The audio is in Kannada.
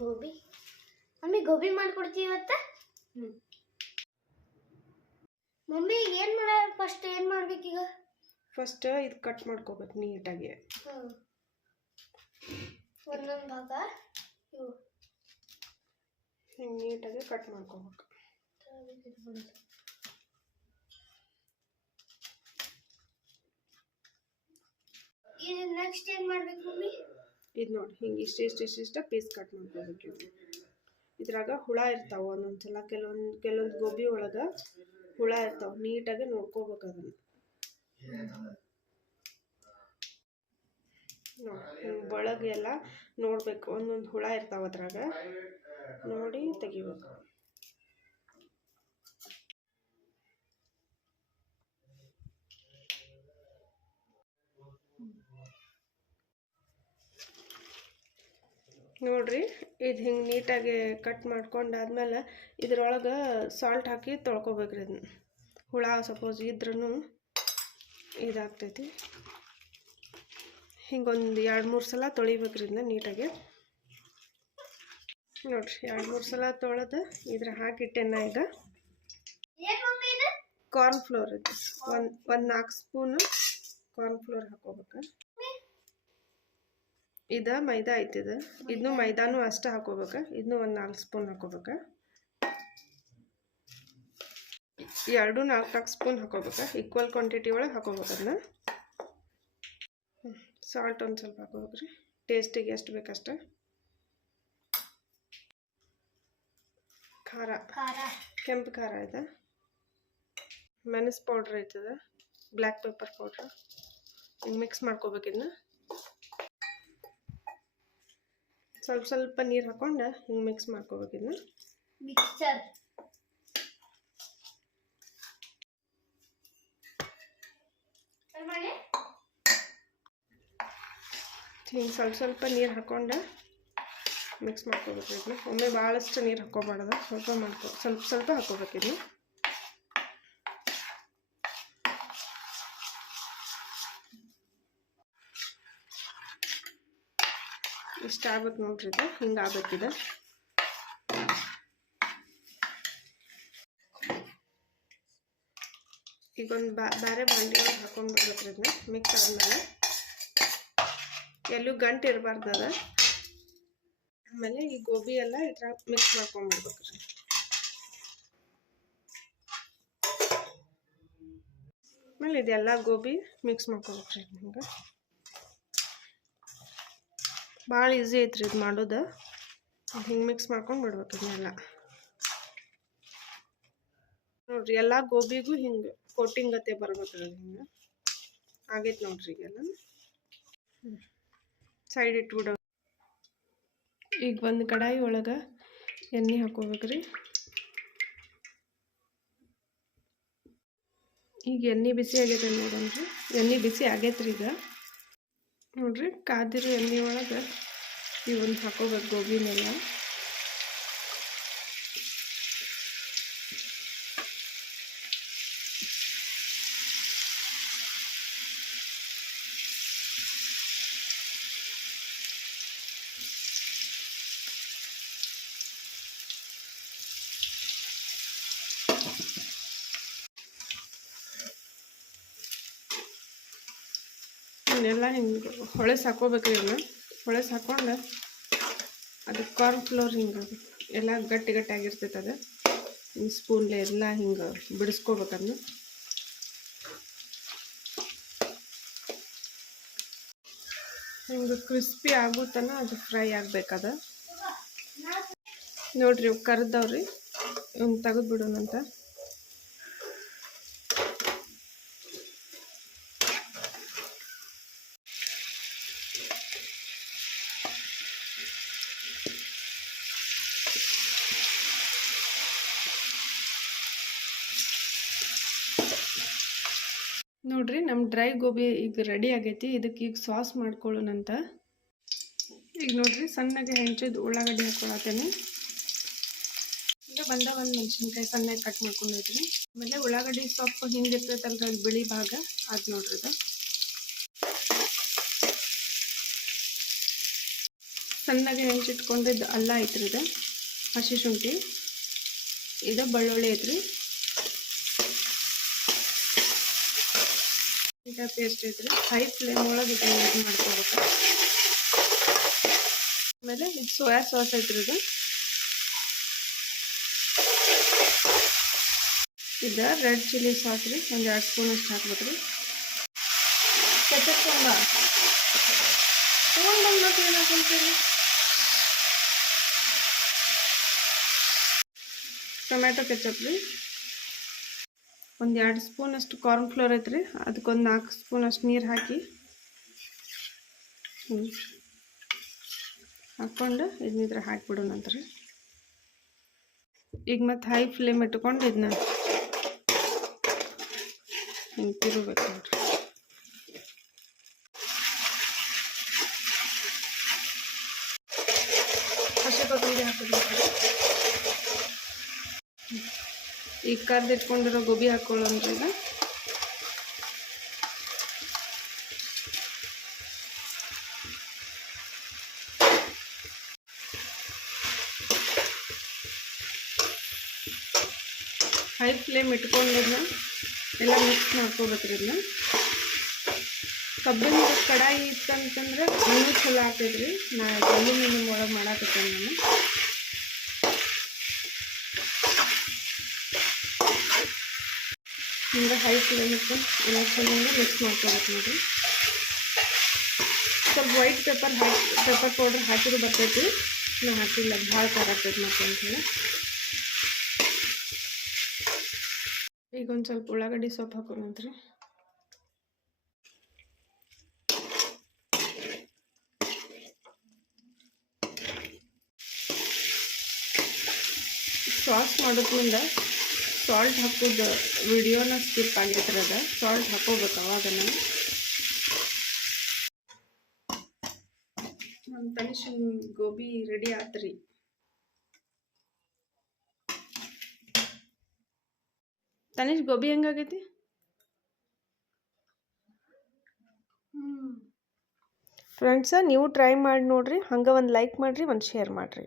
ಗೋಬಿ ಮಮ್ಮಿ ಗೋಬಿ ಮಾಡ್ಕೊಡ್ತೀವಿ ಇವತ್ತ. ಮಮ್ಮಿ ಫಸ್ಟ್ ಏನು ಮಾಡ್ಬೇಕೀಗ? ಫಸ್ಟ್ ಇದು ಕಟ್ ಮಾಡ್ಕೋಬೇಕು ನೀಟಾಗಿ. ಒಂದೊಂದು ಭಾಗ ಹಿಂಗೆ ನೀಟಾಗಿ ಕಟ್ ಮಾಡ್ಕೋಬೇಕು. ಇದು ನೆಕ್ಸ್ಟ್ ಏನು ಮಾಡ್ಬೇಕು ಮಮ್ಮಿ? ಇದು ನೋಡಿ ಹಿಂಗೆ ಇಷ್ಟ ಪೀಸ್ ಕಟ್ ಮಾಡ್ಕೋಬೇಕು. ಇದ್ರಾಗ ಹುಳ ಇರ್ತಾವೆ ಒಂದೊಂದ್ಸಲ, ಕೆಲವೊಂದು ಗೋಬಿ ಒಳಗೆ ಹುಳ ಇರ್ತಾವೆ. ನೀಟಾಗಿ ನೋಡ್ಕೋಬೇಕು ಅದನ್ನು. ನೋಡಿ ಒಳಗೆ ಎಲ್ಲ ನೋಡಬೇಕು, ಒಂದೊಂದು ಹುಳ ಇರ್ತಾವೆ ಅದ್ರಾಗ, ನೋಡಿ ತೆಗಿಬೇಕು. ನೋಡ್ರಿ ಇದು ಹಿಂಗೆ ನೀಟಾಗಿ ಕಟ್ ಮಾಡ್ಕೊಂಡಾದ್ಮೇಲೆ ಇದ್ರೊಳಗೆ ಸಾಲ್ಟ್ ಹಾಕಿ ತೊಳ್ಕೊಬೇಕ್ರಿ. ಅದನ್ನ ಹುಳ ಸಪೋಸ್ ಇದ್ರೂ ಇದಾಗ್ತೈತಿ. ಹಿಂಗೊಂದು 2-3 ಸಲ ತೊಳಿಬೇಕ್ರಿ ಇದನ್ನ ನೀಟಾಗಿ. ನೋಡ್ರಿ 2-3 ಸಲ ತೊಳೆದು ಇದ್ರ ಹಾಕಿಟ್ಟೆನ. ಈಗ ಕಾರ್ನ್ ಫ್ಲೋರ್ ಇದು ಒಂದು 4 ಸ್ಪೂನು ಕಾರ್ನ್ ಫ್ಲೋರ್ ಹಾಕೋಬೇಕು. ಇದು ಮೈದಾ ಐತಿ. ಇದನ್ನು ಮೈದಾನು ಅಷ್ಟೇ ಹಾಕೋಬೇಕು. ಇದನ್ನು ಒಂದು 4 ಸ್ಪೂನ್ ಹಾಕೋಬೇಕು. 2-4 ಸ್ಪೂನ್ ಹಾಕೋಬೇಕು. ಈಕ್ವಲ್ ಕ್ವಾಂಟಿಟಿ ಒಳಗೆ ಹಾಕೋಬೇಕು ಅದನ್ನ. ಸಾಲ್ಟ್ ಒಂದು ಸ್ವಲ್ಪ ಹಾಕೋಬೇಕ್ರಿ, ಟೇಸ್ಟಿಗೆ ಎಷ್ಟು ಬೇಕಷ್ಟ. ಖಾರ ಕೆಂಪು ಖಾರ ಇದೆ. ಮೆಣಸು ಪೌಡ್ರ್ ಐತದ, ಬ್ಲ್ಯಾಕ್ ಪೆಪ್ಪರ್ ಪೌಡ್ರ್. ಹಿಂಗೆ ಮಿಕ್ಸ್ ಮಾಡ್ಕೋಬೇಕು. ಇದನ್ನ ಸ್ವಲ್ಪ ನೀರು ಹಾಕೊಂಡು ಹಿಂಗೆ ಮಿಕ್ಸ್ ಮಾಡ್ಕೋಬೇಕು. ಇದನ್ನ ಮಿಕ್ಸರ್ ಹಿಂಗೆ ಸ್ವಲ್ಪ ನೀರು ಹಾಕೊಂಡು ಮಿಕ್ಸ್ ಮಾಡ್ಕೋಬೇಕು. ಇದನ್ನ ಒಮ್ಮೆ ಭಾಳಷ್ಟು ನೀರು ಹಾಕೋಬಾರ್ದು, ಸ್ವಲ್ಪ ಹಾಕೋಬೇಕು. ಇದನ್ನ ಇಷ್ಟ ಆಗ್ಬೇಕು ನೋಡ್ರಿ. ಇದು ಹಿಂಗೆ ಆಗ್ಬೇಕಿದೆ. ಈಗ ಒಂದು ಬೇರೆ ಬಾಂಡಿ ಒಳಗೆ ಹಾಕೊಂಡು ಬರ್ಬೇಕ್ರಿ. ಇದನ್ನ ಮಿಕ್ಸ್ ಆದಮೇಲೆ ಎಲ್ಲೂ ಗಂಟು ಇರಬಾರ್ದು ಅದ. ಆಮೇಲೆ ಈ ಗೋಬಿ ಎಲ್ಲ ಇದ್ರಾಗ ಮಿಕ್ಸ್ ಮಾಡ್ಕೊಂಡ್ಬಿಡ್ಬೇಕ್ರಿ. ಆಮೇಲೆ ಇದೆಲ್ಲ ಗೋಬಿ ಮಿಕ್ಸ್ ಮಾಡ್ಕೊಬೇಕ್ರಿ. ಹಿಂಗೆ ಭಾಳ ಈಸಿ ಐತ್ರಿ ಇದು ಮಾಡೋದು. ಹಿಂಗೆ ಮಿಕ್ಸ್ ಮಾಡ್ಕೊಂಡು ಬಿಡ್ಬೇಕು ಇದನ್ನೆಲ್ಲ. ನೋಡ್ರಿ ಎಲ್ಲ ಗೋಬಿಗೂ ಹಿಂಗೆ ಕೋಟಿಂಗ್ ಗತೆ ಬರ್ಬೇಕ್ರಿ. ಹಿಂಗೆ ಆಗೈತೆ ನೋಡ್ರಿ. ಈಗೆಲ್ಲ ಸೈಡ್ ಇಟ್ಬಿಡೋ. ಈಗ ಒಂದು ಕಡಾಯಿ ಒಳಗೆ ಎಣ್ಣೆ ಹಾಕೋಬೇಕ್ರಿ. ಈಗ ಎಣ್ಣೆ ಬಿಸಿ ಆಗೈತೆ ನೋಡೋಣ್ರಿ. ಎಣ್ಣೆ ಬಿಸಿ ಆಗೈತ್ರಿ. ಈಗ ನೋಡ್ರಿ ಕಾದಿರೋ ಎಣ್ಣೆ ಒಳಗೆ ಇವನ್ನ ಹಾಕೋಬೇಕು ಗೋಬಿನೆಲ್ಲ. ಇವನ್ನೆಲ್ಲ ಹಿಂಗೆ ಹೊಳೆಸ್ ಹಾಕೋಬೇಕ್ರಿ. ಇವನ್ನ ಹೊಳೆಸ್ ಹಾಕೊಂಡು ಅದಕ್ಕೆ ಕಾರ್ನ್ ಫ್ಲೋರ್ ಹಿಂಗೆ ಎಲ್ಲ ಗಟ್ಟಿಯಾಗಿರ್ತೈತೆ. ಅದು ಹಿಂಗೆ ಸ್ಪೂನ್ಲೆ ಎಲ್ಲ ಹಿಂಗೆ ಬಿಡಿಸ್ಕೋಬೇಕು. ಅದನ್ನ ಹಿಂಗೆ ಕ್ರಿಸ್ಪಿ ಆಗೋ ತನಕ ಅದು ಫ್ರೈ ಆಗಬೇಕದ. ನೋಡ್ರಿ ಇವು ಕರ್ದವ್ರಿ. ಇವ್ನ ತೆಗೆದು ಬಿಡೋಣಂತ. ನೋಡ್ರಿ ನಮ್ಮ ಡ್ರೈ ಗೋಬಿ ಈಗ ರೆಡಿ ಆಗೈತಿ. ಇದಕ್ಕೆ ಈಗ ಸಾಸ್ ಮಾಡ್ಕೊಳ್ಳೋಣಂತ. ಈಗ ನೋಡ್ರಿ ಸಣ್ಣಗೆ ಹೆಂಚಿದ ಉಳ್ಳಾಗಡ್ಡಿ ಹಾಕೊಳತ್ತೇನೆ. ಈಗ ಒಂದು ಮೆಣಸಿನ್ಕಾಯಿ ಸಣ್ಣಗೆ ಕಟ್ ಮಾಡ್ಕೊಂಡೈತ್ರಿ. ಆಮೇಲೆ ಉಳ್ಳಾಗಡ್ಡಿ ಸೊಪ್ಪು ಹಿಂಗಿರ್ತೈತಲ್ರಿ ಅಲ್ಲಿ ಬಿಳಿ ಭಾಗ, ಅದು ನೋಡ್ರಿ. ಸಣ್ಣಗೆ ಹೆಂಚಿಟ್ಕೊಂಡಿದ್ದು ಅಲ್ಲ ಐತ್ರಿ ಇದು, ಹಸಿ ಶುಂಠಿ, ಇದು ಬೆಳ್ಳುಳ್ಳಿ ಐತ್ರಿ, ಈಗ ಪೇಸ್ಟ್ ಐತ್ರಿ. ಹೈ ಫ್ಲೇಮ್ ಒಳಗೆ ಇದನ್ನ ಇದು ಮಾಡ್ಕೋಬೇಕು. ಆಮೇಲೆ ಇದು ಸೋಯಾ ಸಾಸ್ ಐತ್ರಿ, ಇದು ರೆಡ್ ಚಿಲ್ಲಿ ಸಾಸ್ ರೀ, ಒಂದು 2 ಸ್ಪೂನ್ ಅಷ್ಟು ಹಾಕ್ಬೇಕು ರೀ. ಕೆಚಪ್ ಮತ್ತೆ ಏನು ಹಾಕೊಂತೀರಿ? ಟೊಮ್ಯಾಟೊ ಕೆಚಪ್ ರೀ, ಒಂದು 2 ಸ್ಪೂನ್ ಅಷ್ಟು ಕಾರ್ನ್ ಫ್ಲೋರ್ ಐತ್ರಿ, ಅದಕ್ಕೊಂದು 4 ಸ್ಪೂನ್ ಅಷ್ಟು ನೀರು ಹಾಕಿ ಹಾಕ್ಕೊಂಡು ಇದನ್ನಿದ್ರೆ ಹಾಕಿಬಿಡೋಣ ನಂತರ. ಈಗ ಮತ್ತೆ ಹೈ ಫ್ಲೇಮ್ ಇಟ್ಕೊಂಡು ಇದನ್ನ ಹಿಂಗೆ ತಿರುಗಬೇಕು ನೋಡ್ರಿ. ಹಸಿ ಕೊತ್ತಂಬರಿ ಹಾಕಿದ್ರಿ. ಈಗ ಕರ್ದಿಟ್ಕೊಂಡಿರೋ ಗೋಬಿ ಹಾಕ್ಕೊಳ್ಳೋಣ್ರಿ. ಈಗ ಹೈ ಫ್ಲೇಮ್ ಇಟ್ಕೊಂಡಿದ್ನ ಎಲ್ಲ ಮಿಕ್ಸ್ ಮಾಡ್ಕೋಬೇಕ್ರಿ. ಇದನ್ನ ಕಬ್ಬಿನ ಕಡಾಯಿ ಇತ್ತಂತಂದ್ರೆ ಇನ್ನೂ ಚಲೋ ಆಗ್ತೈತ್ರಿ. ನಾ ಅಲ್ಯೂಮಿನಿಯಂ ಒಳಗೆ ಮಾಡಾಕತ್ತೇನೆ ನಾನು. ಹಿಂಗೆ ಹೈ ಫ್ಲೇಮ್ ಇಟ್ಟು ಎಲ್ಲ ಚಲೋ ಮಿಕ್ಸ್ ಮಾಡ್ಕೋಬೇಕು ನೋಡಿರಿ. ಸ್ವಲ್ಪ ವೈಟ್ ಪೆಪ್ಪರ್ ಪೌಡರ್ ಹಾಕಿದ್ರು ಬರ್ತೈತಿ, ನಾವು ಹಾಕಿಲ್ಲ, ಭಾಳ ಖಾರ ಆಗ್ತೈತಿ ಮತ್ತೆ ಅಂಥೇಳಿ. ಈಗ ಒಂದು ಸ್ವಲ್ಪ ಉಳ್ಳಾಗಡ್ಡಿ ಸೊಪ್ಪು ಹಾಕೋಣಂತ್ರಿ. ಸಾಸ್ ಮಾಡೋದ್ರಿಂದ ಸಾಲ್ಟ್ ಹಾಕೋದು ವಿಡಿಯೋನ ಸ್ಕಿಪ್ ಆಗೈತ್ರಿ. ಅದ ಸಾಲ್ಟ್ ಹಾಕೋಬೇಕು ಅವಾಗ. ನಮ್ಮ ತನಿಷನ್ ಗೋಬಿ ರೆಡಿ ಆತ್ರಿ. ತನಿಷ್ ಗೋಬಿ ಹೆಂಗಾಗೈತಿ? ಫ್ರೆಂಡ್ಸ, ನೀವು ಟ್ರೈ ಮಾಡಿ ನೋಡ್ರಿ. ಹಂಗೆ ಒಂದು ಲೈಕ್ ಮಾಡಿರಿ, ಒಂದು ಶೇರ್ ಮಾಡಿರಿ.